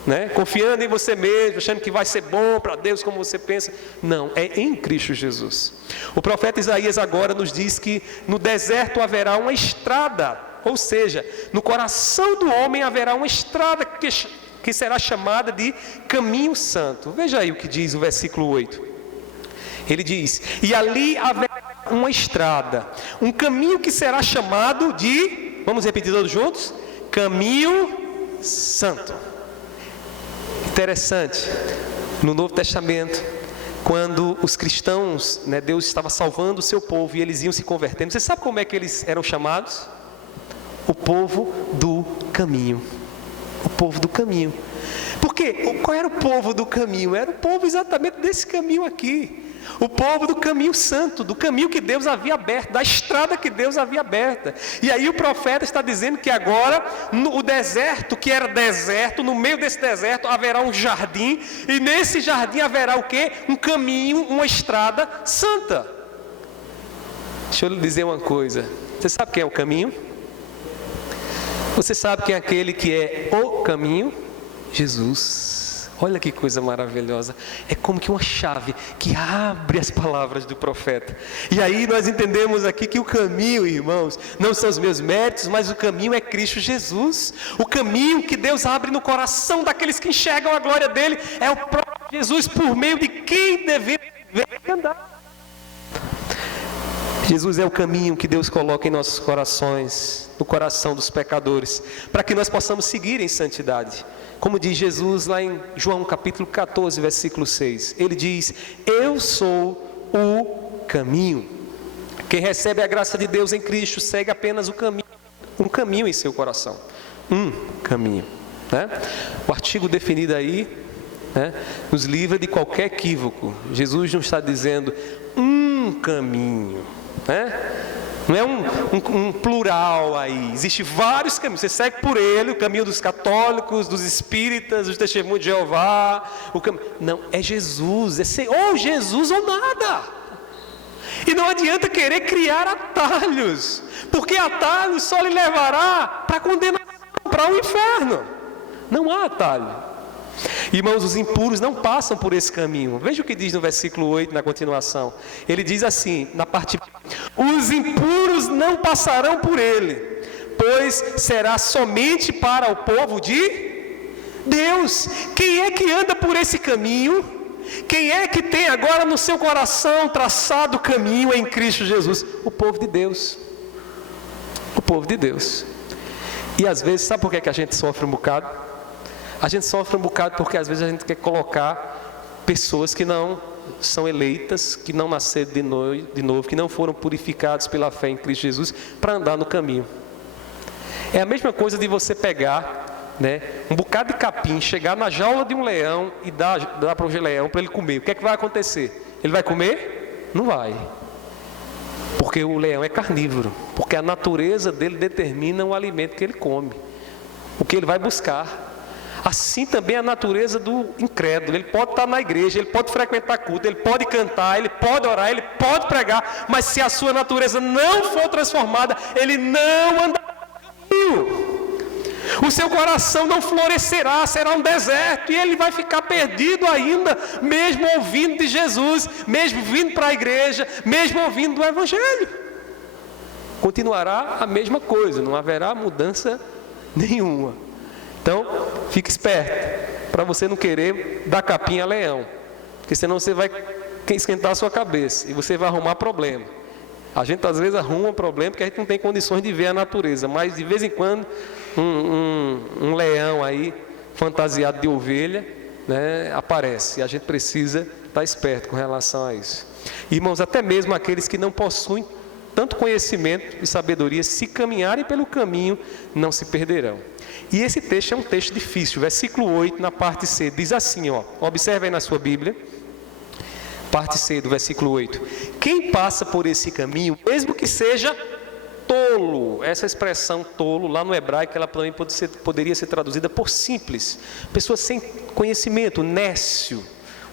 né? Confiando em você mesmo, achando que vai ser bom para Deus como você pensa. Não, é em Cristo Jesus. O profeta Isaías agora nos diz que no deserto haverá uma estrada, ou seja, no coração do homem haverá uma estrada que será chamada de caminho santo. Veja aí o que diz o versículo 8. Ele diz, e ali haverá uma estrada, um caminho que será chamado de, vamos repetir todos juntos? Caminho santo. Interessante, no Novo Testamento, quando os cristãos, né, Deus estava salvando o seu povo e eles iam se convertendo, você sabe como é que eles eram chamados? O povo do caminho. O povo do caminho. Por quê? Qual era o povo do caminho? Era o povo exatamente desse caminho aqui. O povo do caminho santo, do caminho que Deus havia aberto, da estrada que Deus havia aberta. E aí o profeta está dizendo que agora, o deserto, que era deserto, no meio desse deserto haverá um jardim, e nesse jardim haverá o quê? Um caminho, uma estrada santa. Deixa eu lhe dizer uma coisa, você sabe quem é o caminho? Você sabe quem é aquele que é o caminho? Jesus. Olha que coisa maravilhosa, é como que uma chave que abre as palavras do profeta. E aí nós entendemos aqui que o caminho, irmãos, não são os meus méritos, mas o caminho é Cristo Jesus. O caminho que Deus abre no coração daqueles que enxergam a glória dele é o próprio Jesus, por meio de quem devemos andar. Jesus é o caminho que Deus coloca em nossos corações, no coração dos pecadores, para que nós possamos seguir em santidade. Como diz Jesus lá em João capítulo 14, versículo 6. Ele diz, eu sou o caminho. Quem recebe a graça de Deus em Cristo segue apenas o caminho. Um caminho em seu coração. Um caminho, né? O artigo definido aí, né, nos livra de qualquer equívoco. Jesus não está dizendo um caminho, né? Não é um plural aí, existe vários caminhos, você segue por ele, o caminho dos católicos, dos espíritas, dos testemunhos de Jeová, não, é Jesus, ou Jesus ou nada. E não adianta querer criar atalhos, porque atalhos só lhe levará para a condenação, para o inferno. Não há atalho. Irmãos, os impuros não passam por esse caminho. Veja o que diz no versículo 8, na continuação. Ele diz assim, na parte: os impuros não passarão por ele, pois será somente para o povo de Deus. Quem é que anda por esse caminho? Quem é que tem agora no seu coração traçado o caminho em Cristo Jesus? O povo de Deus. O povo de Deus. E às vezes, sabe por que a gente sofre um bocado? A gente sofre um bocado porque às vezes a gente quer colocar pessoas que não são eleitas, que não nasceram de novo, que não foram purificados pela fé em Cristo Jesus, para andar no caminho. É a mesma coisa de você pegar, né, um bocado de capim, chegar na jaula de um leão e dar para o leão para ele comer. O que é que vai acontecer? Ele vai comer? Não vai. Porque o leão é carnívoro, porque a natureza dele determina o alimento que ele come, o que ele vai buscar. Assim também a natureza do incrédulo. Ele pode estar na igreja, ele pode frequentar culto, ele pode cantar, ele pode orar, ele pode pregar, mas se a sua natureza não for transformada, ele não andará no caminho. O seu coração não florescerá, será um deserto, e ele vai ficar perdido ainda, mesmo ouvindo de Jesus, mesmo vindo para a igreja, mesmo ouvindo do Evangelho. Continuará a mesma coisa, não haverá mudança nenhuma. Então, fique esperto, para você não querer dar capim a leão, porque senão você vai esquentar a sua cabeça, e você vai arrumar problema. A gente às vezes arruma um problema, porque a gente não tem condições de ver a natureza, mas de vez em quando, um leão aí, fantasiado de ovelha, né, aparece, e a gente precisa estar esperto com relação a isso. Irmãos, até mesmo aqueles que não possuem tanto conhecimento e sabedoria, se caminharem pelo caminho, não se perderão. E esse texto é um texto difícil. Versículo 8, na parte C, diz assim, ó, observe aí na sua Bíblia, parte C do versículo 8: quem passa por esse caminho, mesmo que seja tolo, essa expressão tolo, lá no hebraico, ela também poderia ser traduzida por simples, pessoa sem conhecimento, nécio,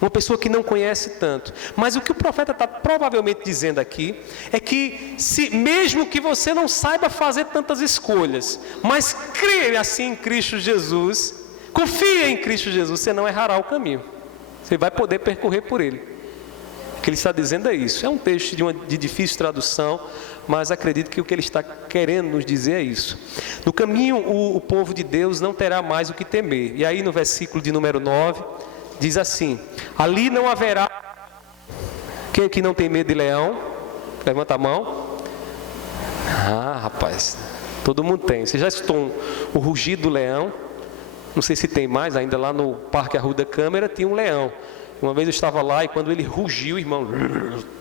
uma pessoa que não conhece tanto. Mas o que o profeta está provavelmente dizendo aqui é que, mesmo que você não saiba fazer tantas escolhas, mas crê assim em Cristo Jesus, confia em Cristo Jesus, você não errará o caminho, você vai poder percorrer por ele. O que ele está dizendo é isso. É um texto de difícil tradução, mas acredito que o que ele está querendo nos dizer é isso. No caminho, o povo de Deus não terá mais o que temer. E aí no versículo de número 9, diz assim: ali não haverá... Quem aqui não tem medo de leão? Levanta a mão. Ah, rapaz, todo mundo tem. Você já escutou o rugido do leão? Não sei se tem mais, ainda lá no Parque Arruda Câmara tinha um leão. Uma vez eu estava lá e quando ele rugiu, irmão,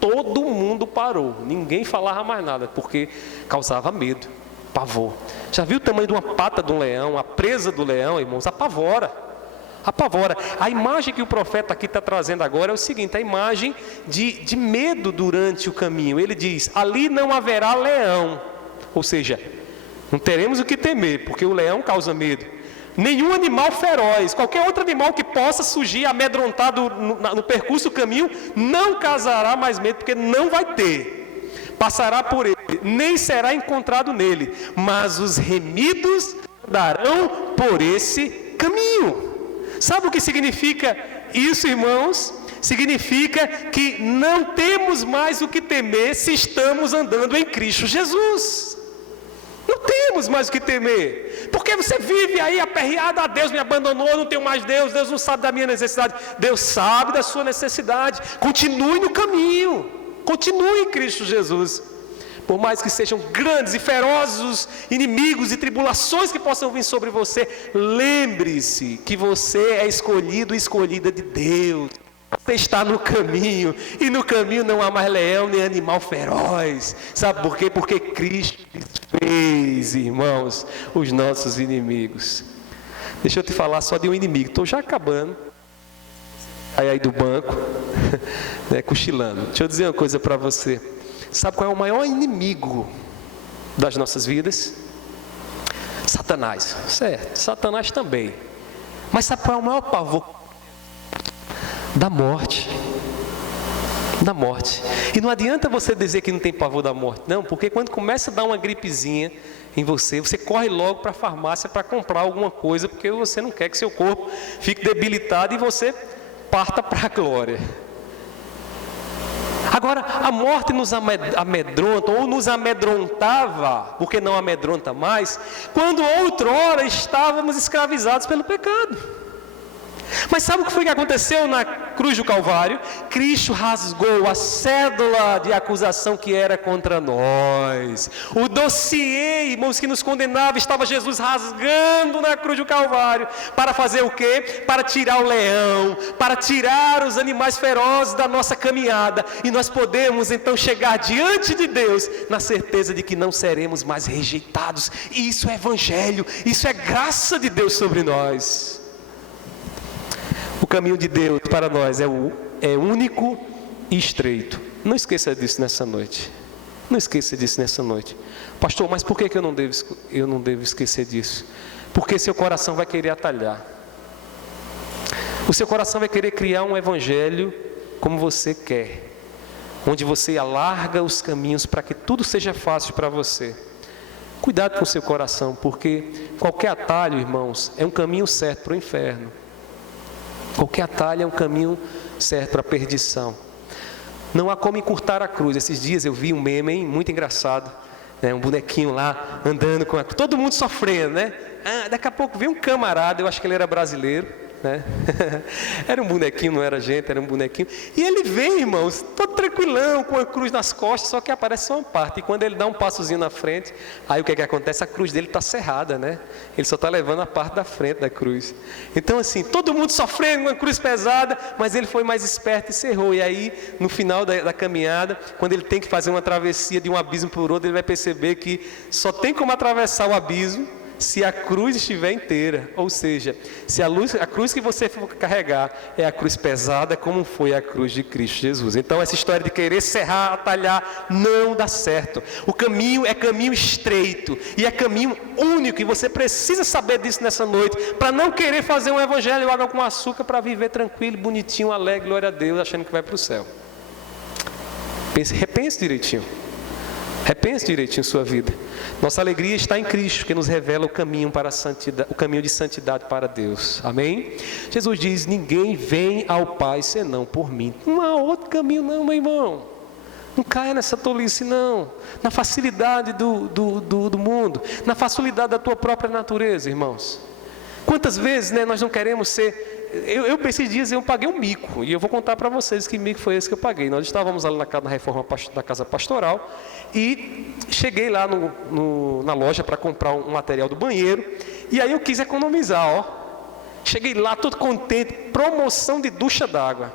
todo mundo parou. Ninguém falava mais nada, porque causava medo, pavor. Já viu o tamanho de uma pata de um leão, a presa do leão, irmãos? Apavora. Apavora. A imagem que o profeta aqui está trazendo agora é o seguinte: a imagem de medo durante o caminho. Ele diz: ali não haverá leão. Ou seja, não teremos o que temer, porque o leão causa medo. Nenhum animal feroz, qualquer outro animal que possa surgir amedrontado no percurso do caminho, não causará mais medo, porque não vai ter. Passará por ele, nem será encontrado nele, mas os remidos andarão por esse caminho. Sabe o que significa isso, irmãos? Significa que não temos mais o que temer se estamos andando em Cristo Jesus. Não temos mais o que temer, porque você vive aí aperreado: a Deus me abandonou, eu não tenho mais Deus, Deus não sabe da minha necessidade. Deus sabe da sua necessidade. Continue no caminho, continue em Cristo Jesus. Por mais que sejam grandes e ferozes inimigos e tribulações que possam vir sobre você, lembre-se que você é escolhido e escolhida de Deus. Você está no caminho, e no caminho não há mais leão nem animal feroz. Sabe por quê? Porque Cristo fez, irmãos, os nossos inimigos. Deixa eu te falar só de um inimigo, estou já acabando. Aí do banco, né, cochilando. Deixa eu dizer uma coisa para você. Sabe qual é o maior inimigo das nossas vidas? Satanás. Certo, Satanás também. Mas sabe qual é o maior pavor? Da morte. da morte. E não adianta você dizer que não tem pavor da morte, não, porque quando começa a dar uma gripezinha em você, você corre logo para a farmácia para comprar alguma coisa, porque você não quer que seu corpo fique debilitado e você parta para a glória. Agora, a morte nos amedronta, ou nos amedrontava, porque não amedronta mais, quando outrora estávamos escravizados pelo pecado. Mas sabe o que foi que aconteceu na cruz do Calvário? Cristo rasgou a cédula de acusação que era contra nós. O dossiê, irmãos, que nos condenava, estava Jesus rasgando na cruz do Calvário. Para fazer o quê? Para tirar o leão, para tirar os animais ferozes da nossa caminhada. E nós podemos então chegar diante de Deus na certeza de que não seremos mais rejeitados. E isso é evangelho, isso é graça de Deus sobre nós. O caminho de Deus para nós é único e estreito. Não esqueça disso nessa noite. Não esqueça disso nessa noite. Pastor, mas por que eu não devo esquecer disso? Porque seu coração vai querer atalhar. O seu coração vai querer criar um evangelho como você quer. Onde você alarga os caminhos para que tudo seja fácil para você. Cuidado com o seu coração, porque qualquer atalho, irmãos, é um caminho certo para o inferno. Qualquer atalho é um caminho certo para a perdição. Não há como encurtar a cruz. Esses dias eu vi um meme muito engraçado, né? Um bonequinho lá andando com todo mundo sofrendo, né? Daqui a pouco veio um camarada, eu acho que ele era brasileiro, né? Era um bonequinho, não era gente, era um bonequinho. E ele vem, irmãos, todo tranquilão, com a cruz nas costas, só que aparece só uma parte. E quando ele dá um passozinho na frente, aí o que acontece? A cruz dele está cerrada, né? Ele só está levando a parte da frente da cruz. Então assim, todo mundo sofrendo, uma cruz pesada, mas ele foi mais esperto e cerrou. E aí, no final da caminhada, quando ele tem que fazer uma travessia de um abismo por outro, ele vai perceber que só tem como atravessar o abismo se a cruz estiver inteira, ou seja, se a cruz que você for carregar é a cruz pesada, como foi a cruz de Cristo Jesus. Então essa história de querer serrar, atalhar, não dá certo. O caminho é caminho estreito, e é caminho único, e você precisa saber disso nessa noite, para não querer fazer um evangelho água com açúcar, para viver tranquilo, bonitinho, alegre, glória a Deus, achando que vai para o céu. Repense direitinho. Repense direitinho sua vida. Nossa alegria está em Cristo, que nos revela o caminho para a santidade, o caminho de santidade para Deus. Amém? Jesus diz: ninguém vem ao Pai senão por mim. Não há outro caminho não, meu irmão. Não caia nessa tolice não. Na facilidade do mundo, na facilidade da tua própria natureza, irmãos. Quantas vezes, né, nós não queremos ser... Eu esses dias eu paguei um mico, e eu vou contar para vocês que mico foi esse que eu paguei. Nós estávamos ali na reforma da casa pastoral, e cheguei lá na loja para comprar um material do banheiro, e aí eu quis economizar, ó. Cheguei lá todo contente, promoção de ducha d'água,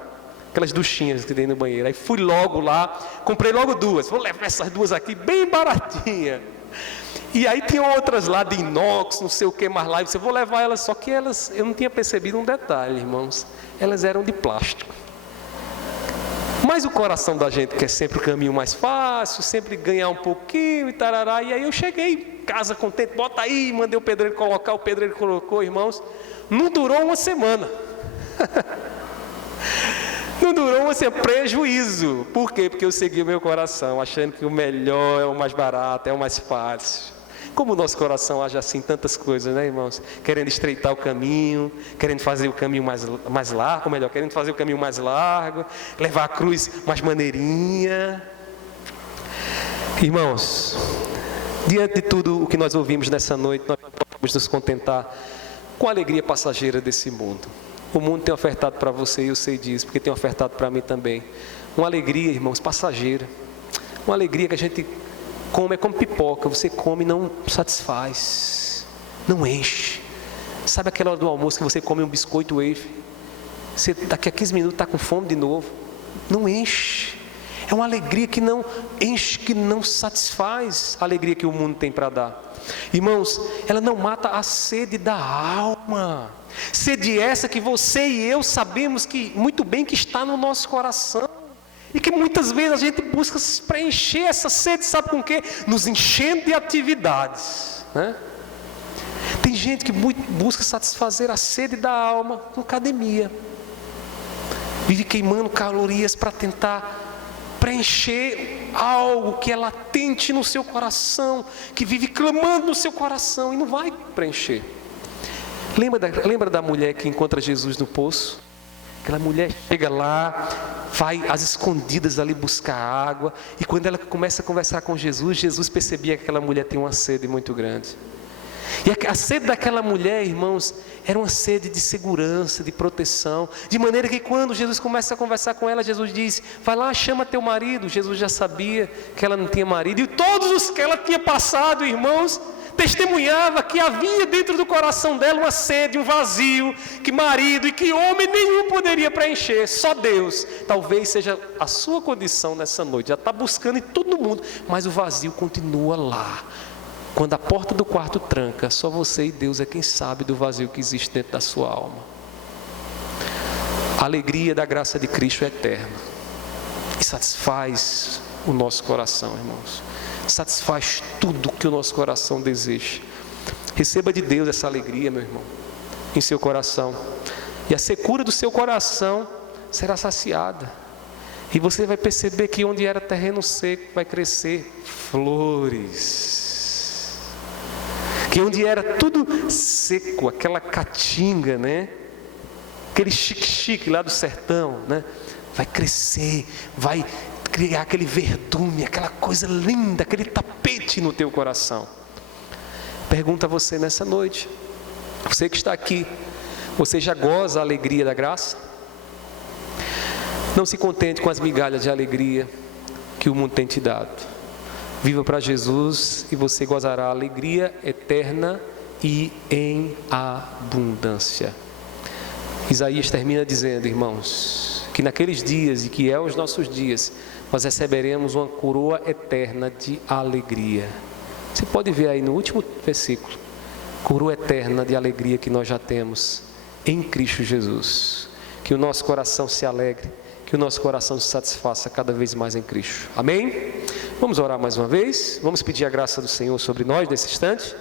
aquelas duchinhas que tem no banheiro. Aí fui logo lá, comprei logo duas, vou levar essas duas aqui bem baratinha. E aí tinha outras lá de inox, não sei o que mais lá, eu vou levar elas, só que elas, eu não tinha percebido um detalhe, irmãos, elas eram de plástico. Mas o coração da gente quer sempre o caminho mais fácil, sempre ganhar um pouquinho e tarará. E aí eu cheguei em casa contente, bota aí, mandei o pedreiro colocar, o pedreiro colocou, irmãos. Não durou uma semana. Não durou uma semana, prejuízo. Por quê? Porque eu segui o meu coração, achando que o melhor é o mais barato, é o mais fácil. Como o nosso coração age assim, tantas coisas, né, irmãos? Querendo estreitar o caminho, querendo fazer o caminho mais largo, ou melhor, querendo fazer o caminho mais largo, levar a cruz mais maneirinha. Irmãos, diante de tudo o que nós ouvimos nessa noite, nós podemos nos contentar com a alegria passageira desse mundo. O mundo tem ofertado para você, e eu sei disso, porque tem ofertado para mim também. Uma alegria, irmãos, passageira. Uma alegria que a gente come, é como pipoca, você come e não satisfaz, não enche. Sabe aquela hora do almoço que você come um biscoito wafer, você daqui a 15 minutos está com fome de novo, não enche. É uma alegria que não enche, que não satisfaz a alegria que o mundo tem para dar. Irmãos, ela não mata a sede da alma. Sede essa que você e eu sabemos que muito bem que está no nosso coração. E que muitas vezes a gente busca preencher essa sede, sabe com o quê? Nos enchendo de atividades, né? Tem gente que busca satisfazer a sede da alma com academia. Vive queimando calorias para tentar preencher algo que é latente no seu coração, que vive clamando no seu coração e não vai preencher. Lembra da mulher que encontra Jesus no poço? Aquela mulher chega lá, vai às escondidas ali buscar água, e quando ela começa a conversar com Jesus, Jesus percebia que aquela mulher tem uma sede muito grande. E a sede daquela mulher, irmãos, era uma sede de segurança, de proteção, de maneira que quando Jesus começa a conversar com ela, Jesus diz: vai lá, chama teu marido. Jesus já sabia que ela não tinha marido, e todos os que ela tinha passado, irmãos, testemunhava que havia dentro do coração dela uma sede, um vazio, que marido e que homem nenhum poderia preencher, só Deus. Talvez seja a sua condição nessa noite, já está buscando em todo mundo, mas o vazio continua lá. Quando a porta do quarto tranca, só você e Deus é quem sabe do vazio que existe dentro da sua alma. A alegria da graça de Cristo é eterna e satisfaz o nosso coração, irmãos. Satisfaz tudo que o nosso coração deseja. Receba de Deus essa alegria, meu irmão, em seu coração, e a secura do seu coração será saciada, e você vai perceber que onde era terreno seco vai crescer flores, que onde era tudo seco, aquela caatinga, né? Aquele chique-chique lá do sertão, né? Vai crescer, vai criar aquele verdume, aquela coisa linda, aquele tapete no teu coração. Pergunta a você nessa noite, você que está aqui, você já goza a alegria da graça? Não se contente com as migalhas de alegria que o mundo tem te dado. Viva para Jesus e você gozará a alegria eterna e em abundância. Isaías termina dizendo, irmãos, que naqueles dias, e que é os nossos dias, nós receberemos uma coroa eterna de alegria. Você pode ver aí no último versículo, coroa eterna de alegria que nós já temos em Cristo Jesus. Que o nosso coração se alegre, que o nosso coração se satisfaça cada vez mais em Cristo. Amém? Vamos orar mais uma vez, vamos pedir a graça do Senhor sobre nós nesse instante.